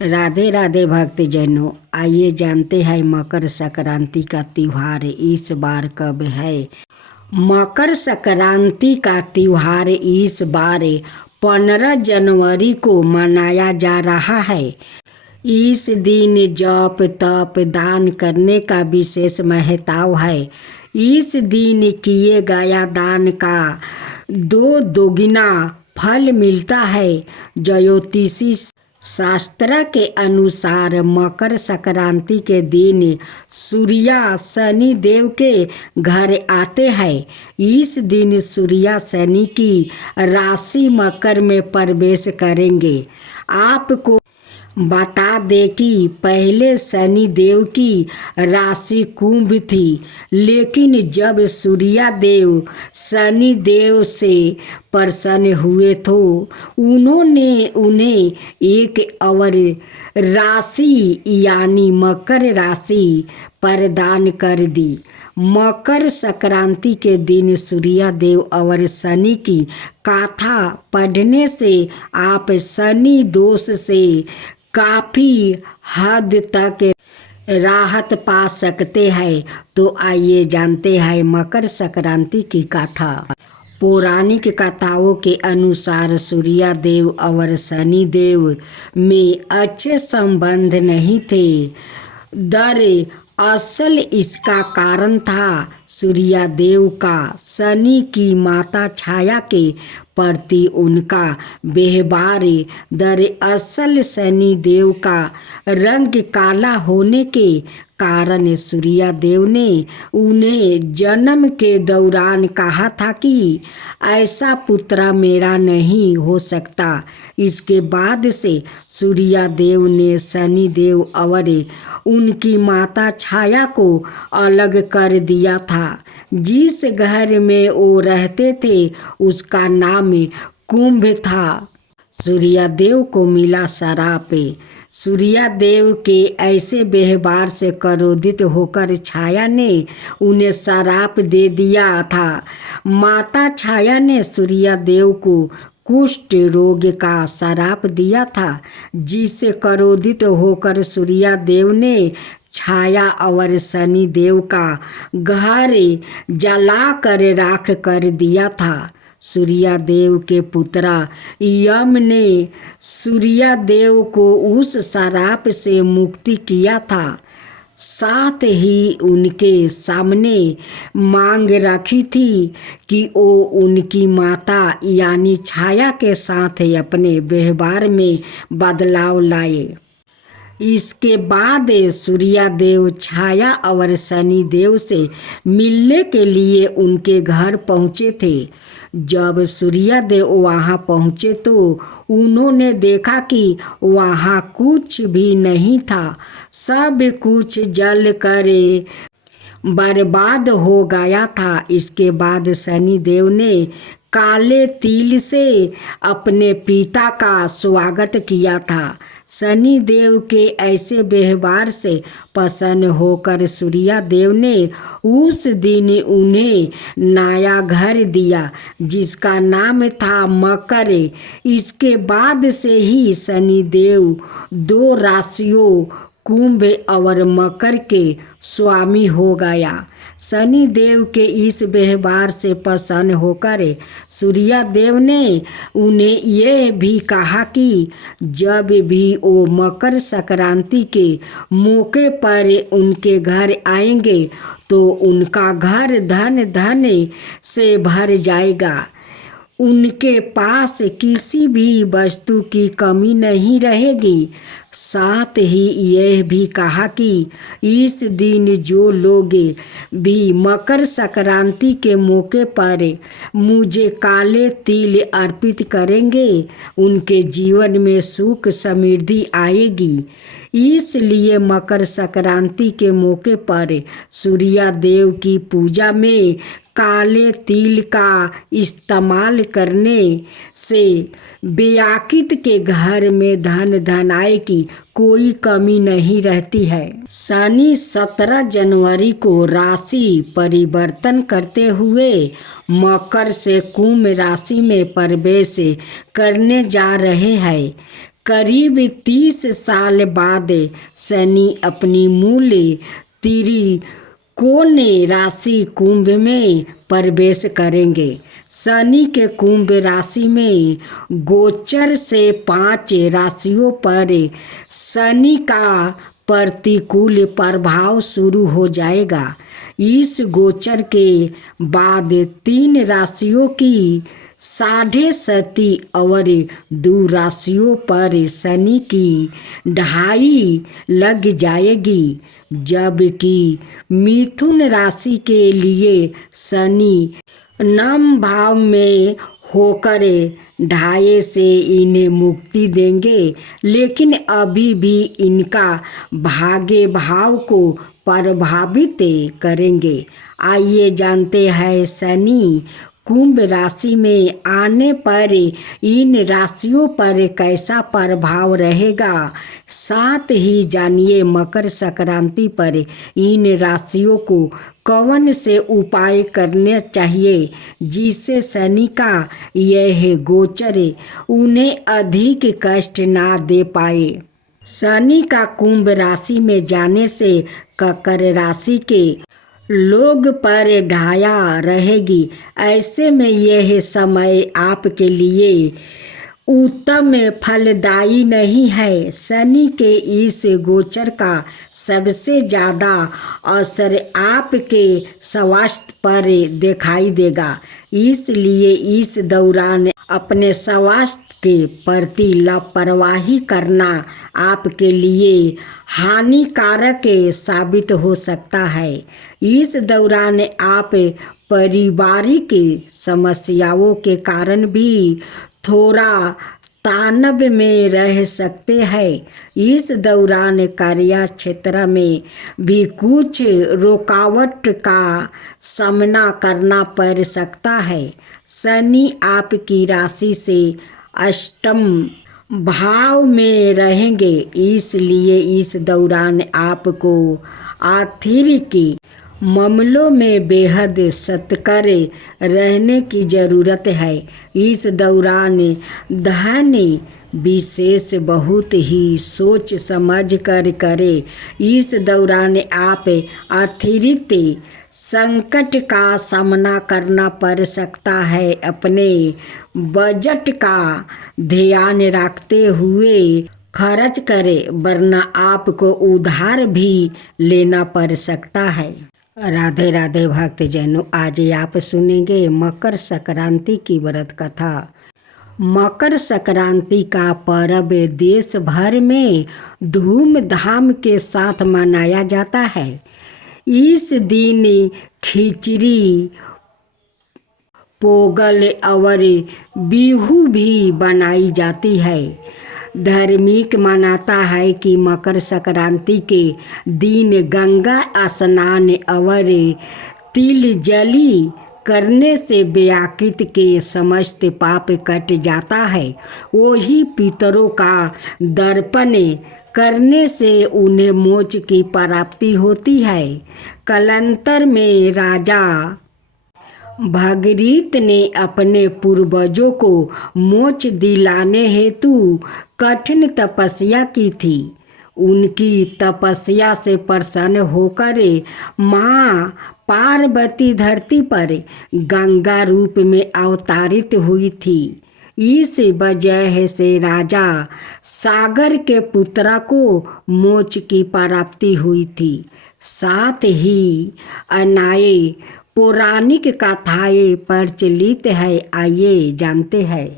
राधे राधे भक्तजनों, आइए जानते हैं मकर संक्रांति का त्योहार इस बार कब है। मकर संक्रांति का त्योहार इस बार 15 जनवरी को मनाया जा रहा है। इस दिन जप तप दान करने का विशेष महत्व है। इस दिन किए गया दान का दोगुना फल मिलता है। ज्योतिषी शास्त्र के अनुसार मकर संक्रांति के दिन सूर्य शनि देव के घर आते हैं। इस दिन सूर्य शनि की राशि मकर में प्रवेश करेंगे। आपको बता दें कि पहले शनि देव की राशि कुंभ थी, लेकिन जब सूर्य देव शनि देव से प्रसन्न हुए तो उन्होंने उन्हें एक और राशि यानी मकर राशि प्रदान कर दी। मकर संक्रांति के दिन सूर्य देव और शनि की कथा पढ़ने से आप शनि दोष से काफ़ी हद तक राहत पा सकते हैं। तो आइए जानते हैं मकर संक्रांति की कथा। पौराणिक कथाओं के अनुसार सूर्य देव और शनि देव में अच्छे संबंध नहीं थे। दरअसल इसका कारण था सूर्य देव का शनि की माता छाया के प्रति उनका व्यवहार। दरअसल शनि देव का रंग काला होने के कारण सूर्य देव ने उन्हें जन्म के दौरान कहा था कि ऐसा पुत्र मेरा नहीं हो सकता। इसके बाद से सूर्य देव ने शनि देव और उनकी माता छाया को अलग कर दिया था। जिस घर में वो रहते थे उसका नाम कुंभ था। सूर्य देव को मिला श्राप। सूर्य देव के ऐसे व्यवहार से क्रोधित होकर छाया ने उन्हें श्राप दे दिया था। माता छाया ने सूर्य देव को कुष्ठ रोग का श्राप दिया था, जिससे क्रोधित होकर सूर्य देव ने छाया और शनि देव का घर जलाकर राख कर दिया था। सूर्य देव के पुत्र यम ने सूर्य देव को उस श्राप से मुक्ति किया था। साथ ही उनके सामने मांग रखी थी कि वो उनकी माता यानी छाया के साथ अपने व्यवहार में बदलाव लाए। इसके बाद सूर्य देव छाया और शनि देव से मिलने के लिए उनके घर पहुँचे थे। जब सूर्य देव वहाँ पहुँचे तो उन्होंने देखा कि वहाँ कुछ भी नहीं था। सब कुछ जल कर बर्बाद हो गया था। इसके बाद शनि देव ने काले तिल से अपने पिता का स्वागत किया था। शनि देव के ऐसे व्यवहार से प्रसन्न होकर सूर्य देव ने उस दिन उन्हें नया घर दिया, जिसका नाम था मकर। इसके बाद से ही शनि देव 2 राशियों कुंभ और मकर के स्वामी हो गया। शनि देव के इस व्यवहार से प्रसन्न होकर सूर्य देव ने उन्हें यह भी कहा कि जब भी वो मकर संक्रांति के मौके पर उनके घर आएंगे तो उनका घर धन धन से भर जाएगा। उनके पास किसी भी वस्तु की कमी नहीं रहेगी। साथ ही यह भी कहा कि इस दिन जो लोग भी मकर संक्रांति के मौके पर मुझे काले तिल अर्पित करेंगे उनके जीवन में सुख समृद्धि आएगी। इसलिए मकर संक्रांति के मौके पर सूर्य देव की पूजा में काले तिल का इस्तेमाल करने से व्याकित के घर में धन धनाय की कोई कमी नहीं रहती है। शनि 17 जनवरी को राशि परिवर्तन करते हुए मकर से कुंभ राशि में प्रवेश करने जा रहे हैं। करीब 30 साल बाद शनि अपनी मूल त्रिकोण राशि कुंभ में प्रवेश करेंगे। शनि के कुंभ राशि में गोचर से 5 राशियों पर शनि का प्रतिकूल प्रभाव शुरू हो जाएगा। इस गोचर के बाद 3 राशियों की 6.5 और 2 राशियों पर शनि की ढाई लग जाएगी, जबकि मिथुन राशि के लिए शनि नम भाव में होकर ढाई से इन्हें मुक्ति देंगे, लेकिन अभी भी इनका भाग्य भाव को प्रभावित करेंगे। आइए जानते हैं शनि कुंभ राशि में आने पर इन राशियों पर कैसा प्रभाव रहेगा। साथ ही जानिए मकर संक्रांति पर इन राशियों को कौन से उपाय करने चाहिए जिससे शनि का यह गोचर उन्हें अधिक कष्ट ना दे पाए। शनि का कुंभ राशि में जाने से मकर राशि के लोग पर ढाया रहेगी। ऐसे में यह समय आपके लिए उत्तम फलदायी नहीं है। शनि के इस गोचर का सबसे ज़्यादा असर आपके स्वास्थ्य पर दिखाई देगा, इसलिए इस दौरान अपने स्वास्थ्य के प्रति लापरवाही करना आपके लिए हानिकारक साबित हो सकता है। इस दौरान आप पारिवारिक समस्याओं के कारण भी थोड़ा तनाव में रह सकते हैं। इस दौरान कार्य क्षेत्र में भी कुछ रुकावट का सामना करना पड़ सकता है। शनि आपकी राशि से अष्टम भाव में रहेंगे, इसलिए इस दौरान आपको आर्थिक मामलों में बेहद सतर्क रहने की ज़रूरत है। इस दौरान धन विशेष बहुत ही सोच समझ कर करें। इस दौरान आप अतिरिक्त संकट का सामना करना पड़ सकता है। अपने बजट का ध्यान रखते हुए खर्च करें, वरना आपको उधार भी लेना पड़ सकता है। राधे राधे भक्तजनों, आज आप सुनेंगे मकर संक्रांति की व्रत कथा। मकर संक्रांति का पर्व देश भर में धूमधाम के साथ मनाया जाता है। इस दिन खिचड़ी, पोंगल और बिहू भी बनाई जाती है। धार्मिक मान्यता है कि मकर संक्रांति के दिन गंगा स्नान और तिल जली करने से व्याकृत के समस्त पाप कट जाता है। वही पितरों का दर्पण करने से उन्हें मोक्ष की प्राप्ति होती है। कालांतर में राजा भागीरथ ने अपने पूर्वजों को मोक्ष दिलाने हेतु कठिन तपस्या की थी। उनकी तपस्या से प्रसन्न होकर माँ पार्वती धरती पर गंगा रूप में अवतरित हुई थी। इस वजह से राजा सागर के पुत्र को मोक्ष की प्राप्ति हुई थी। साथ ही अनेक पौराणिक कथाएं प्रचलित है। आइए जानते हैं।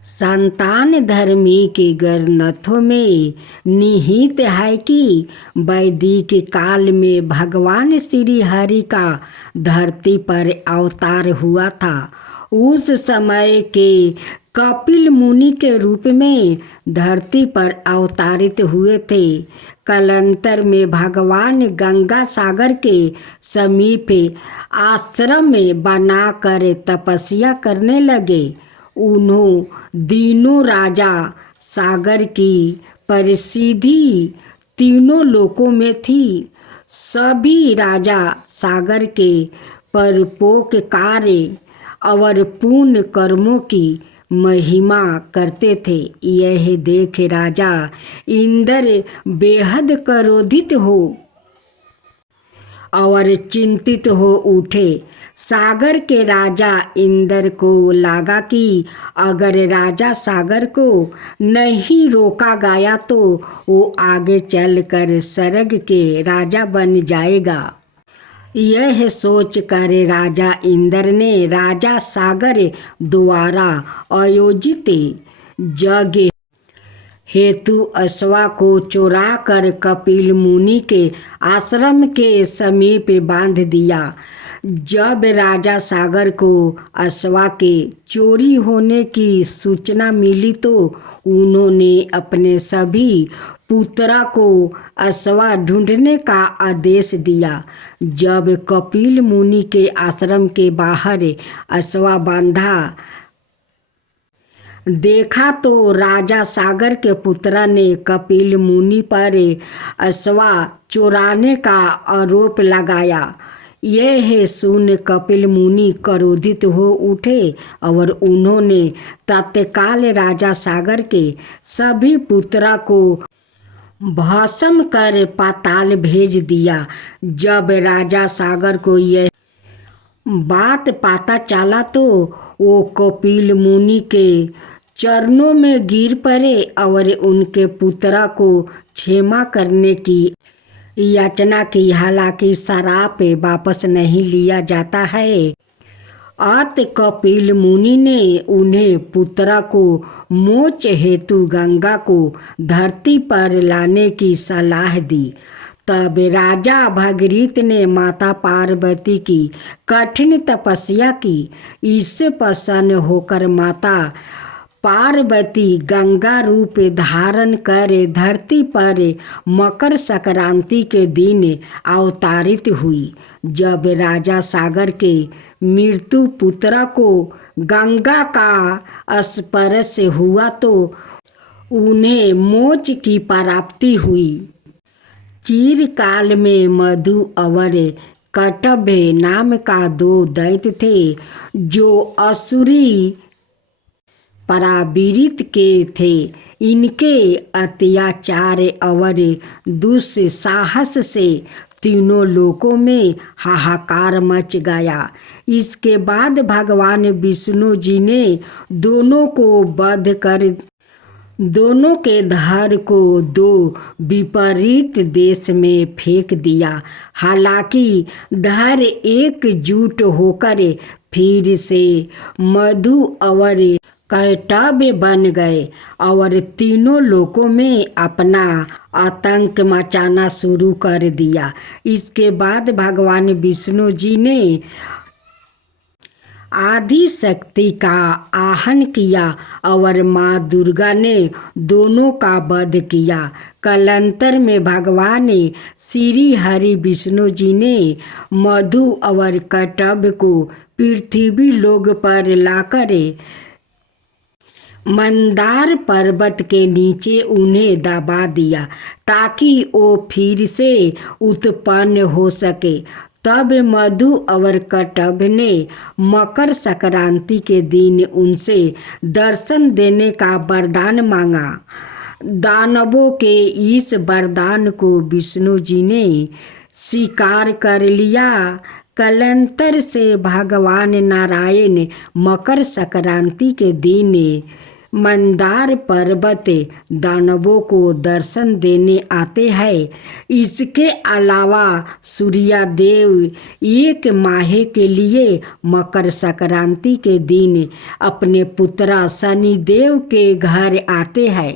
संतान धर्मी के ग्रंथों में निहित है कि वैदिक काल में भगवान श्री हरि का धरती पर अवतार हुआ था। उस समय के कपिल मुनि के रूप में धरती पर अवतरित हुए थे। कालांतर में भगवान गंगा सागर के समीप आश्रम में बनाकर तपस्या करने लगे। उन्हों दिनों राजा सागर की प्रसिद्धि तीनों लोकों में थी। सभी राजा सागर के परोपकार और पुण्य कर्मों की महिमा करते थे। यह देख राजा इंद्र बेहद क्रोधित हो और चिंतित हो उठे। सागर के राजा इंद्र को लगा कि अगर राजा सागर को नहीं रोका गया तो वो आगे चलकर स्वर्ग के राजा बन जाएगा। यह सोचकर राजा इंद्र ने राजा सागर द्वारा आयोजित यज्ञ हेतु अश्वा को चुरा कर कपिल मुनि के आश्रम के समीप बांध दिया। जब राजा सागर को अश्वा के चोरी होने की सूचना मिली तो उन्होंने अपने सभी पुत्रों को अश्वा ढूंढने का आदेश दिया। जब कपिल मुनि के आश्रम के बाहर अश्वा बांधा देखा तो राजा सागर के पुत्र ने कपिल मुनि पर अश्वा चुराने का आरोप लगाया। यह सुन कपिल मुनि क्रोधित हो उठे और उन्होंने तत्काल राजा सागर के सभी पुत्रों को भस्म कर पाताल भेज दिया। जब राजा सागर को यह बात पता चला तो वो कपिल मुनि के चरणों में गिर पड़े और उनके पुत्रों को क्षमा करने की याचना की। हालांकि श्राप वापस नहीं लिया जाता है। अत कपिल मुनि ने उन्हें पुत्रों को मोक्ष हेतु गंगा को धरती पर लाने की सलाह दी। तब राजा भगीरथ ने माता पार्वती की कठिन तपस्या की। इससे प्रसन्न होकर माता पार्वती गंगा रूप धारण कर धरती पर मकर संक्रांति के दिन अवतरित हुई। जब राजा सागर के मृत्यु पुत्र को गंगा का स्पर्श हुआ तो उन्हें मोक्ष की प्राप्ति हुई। चिरकाल में मधु और कटभ नाम का दो दैत्य थे जो असुरी परावृत्ति के थे। इनके अत्याचार और दुस्साहस से तीनों लोकों में हाहाकार मच गया। इसके बाद भगवान विष्णु जी ने दोनों को वध कर दोनों के धड़ को दो विपरीत देश में फेंक दिया। हालांकि धड़ एकजुट होकर फिर से मधु और कैटभ बन गए और तीनों लोकों में अपना आतंक मचाना शुरू कर दिया। इसके बाद भगवान विष्णु जी ने आदि शक्ति का आह्वान किया और माँ दुर्गा ने दोनों का वध किया। कालांतर में भगवान श्री हरि विष्णु जी ने मधु और कैटभ को पृथ्वी लोक पर लाकर मंदार पर्वत के नीचे उन्हें दबा दिया ताकि वो फिर से उत्पन्न हो सके। तब मधु और कैटभ ने मकर संक्रांति के दिन उनसे दर्शन देने का वरदान मांगा। दानवों के इस वरदान को विष्णु जी ने स्वीकार कर लिया। कालांतर से भगवान नारायण मकर संक्रांति के दिन मंदार पर्वत दानवों को दर्शन देने आते हैं। इसके अलावा सूर्यदेव एक माह के लिए मकर संक्रांति के दिन अपने पुत्र शनिदेव के घर आते हैं।